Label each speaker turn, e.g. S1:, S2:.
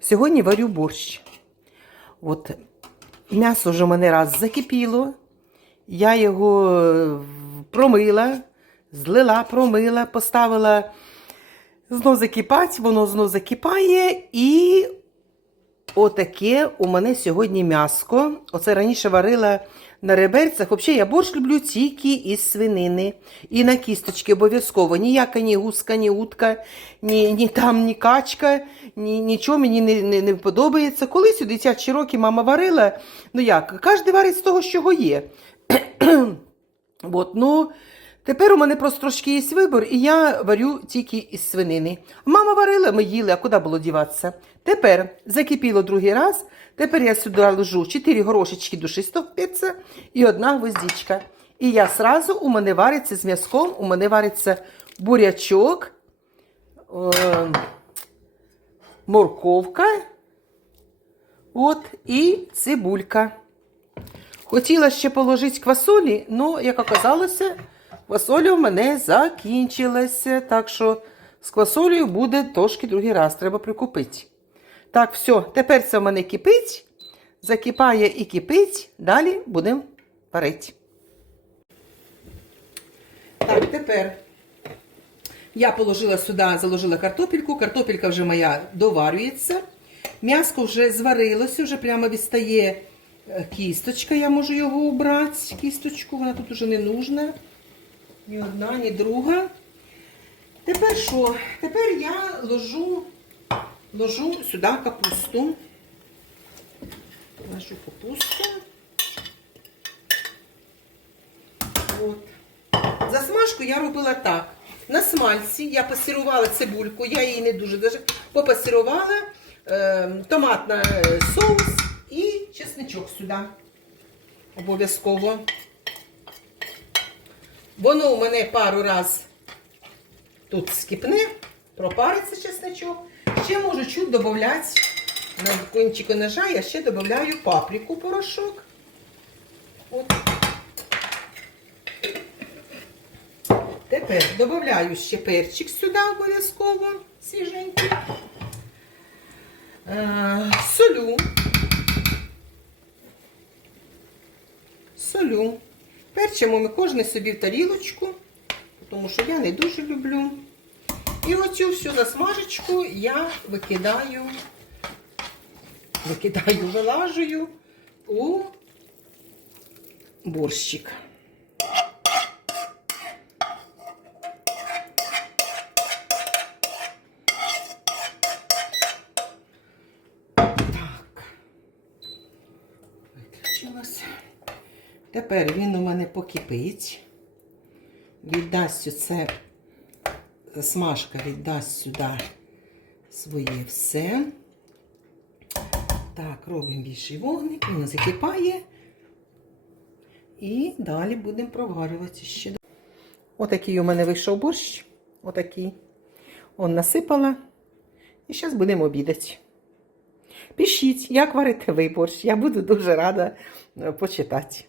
S1: Сьогодні варю борщ. От м'ясо вже мене раз закипіло. Я його е, промила, злила, промила, поставила знов закипати, воно знов закипає. І отаке у мене сьогодні м'яско. Оце раніше варила на реберцях. Взагалі, я борщ люблю тільки із свинини. І на кісточки обов'язково. Ніяка ні гуска, ні утка, ні, ні там, ні качка, ні, нічого мені не, не, не подобається. Колись у дитячі роки мама варила. Ну як, кожен варить з того, що є. От, ну, тепер у мене просто трошки є вибір, і я варю тільки із свинини. Мама варила, ми їли, а куди було діватися? Тепер закипіло другий раз. Тепер я сюди ложу 4 горошечки душистого перця і одна гвоздичка. І я сразу у мене вариться з м'язком, у мене вариться бурячок, е, морковка, от, і цибулька. Хотіла ще положити квасолі, але, як оказалося, квасоля в мене закінчилася. Так що з квасолею буде трошки другий раз, треба прикупити. Так, все, тепер це в мене кипить, закипає і кипить, далі будемо варити. Так, тепер я положила сюди, заложила картопельку, картопелька вже моя доварюється. М'яско вже зварилося, вже прямо відстає е, кісточка, я можу його убрати. Кісточку, вона тут вже не нужна. Ні одна, ні друга. Тепер що? Тепер я ложу, ложу сюди капусту. Ложу капусту. От. Засмажку я робила так. На смальці я пасірувала цибульку, я її не дуже даже попасірувала, е, томатний соус і чесничок сюди. Обов'язково. Воно у мене пару раз тут скипне, пропариться чесничок. Ще можу чуть додати на кончику ножа, я ще додаю паприку порошок. От. Тепер додаю ще перчик сюди обов'язково, свіженький. Е, солю. Солю. Перчимо ми кожен собі в тарілочку, тому що я не дуже люблю. І оцю всю засмажечку я викидаю, викидаю, вилажую у борщик. Так. Виключилося. Тепер він у мене покипить. Віддасть оце, смажка віддасть сюди своє все. Так, робимо більший вогник, він закипає. І далі будемо проварювати ще. Отакий у мене вийшов борщ. Отакий. Он насипала. І зараз будемо обідати. Пишіть, як варите ви борщ. Я буду дуже рада е, почитати.